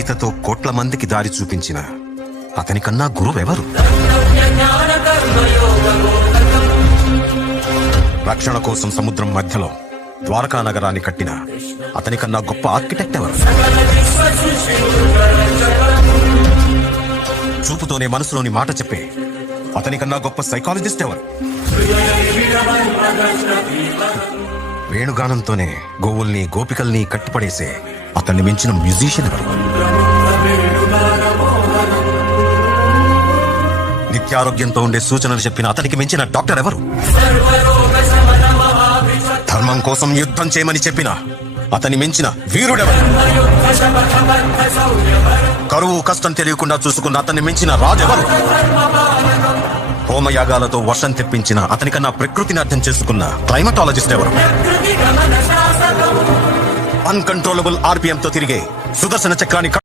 గీతతో కోట్ల మందికి దారి చూపించిన అతనికన్నా గురువెవరు? రక్షణ కోసం సముద్రం మధ్యలో ద్వారకా నగరాన్ని కట్టిన అతనికన్నా గొప్ప ఆర్కిటెక్ట్ ఎవరు? చూపుతోనే మనసులోని మాట చెప్పే అతనికన్నా గొప్ప సైకాలజిస్ట్ ఎవరు? వేణుగానంతోనే గోవుల్ని గోపికల్ని కట్టిపడేసే అతన్ని మించిన మ్యూజిషియన్ ఎవరు? నిత్యారోగ్యంతో ఉండే సూచనలు చెప్పిన అతనికి మించిన డాక్టర్ ఎవరు? ధర్మం కోసం యుద్ధం చేయమని చెప్పిన అతని మించిన వీరుడెవరు? కరువు కష్టం తెలియకుండా చూసుకున్న అతన్ని మించిన రాజెవరు? హోమయాగాలతో వర్షం తెప్పించిన అతనికన్నా ప్రకృతిని అర్థం చేసుకున్న క్లైమటాలజిస్ట్ ఎవరు? అన్కంట్రోలబుల్ ఆర్పిఎం తో తిరిగే సుదర్శన చక్రాన్ని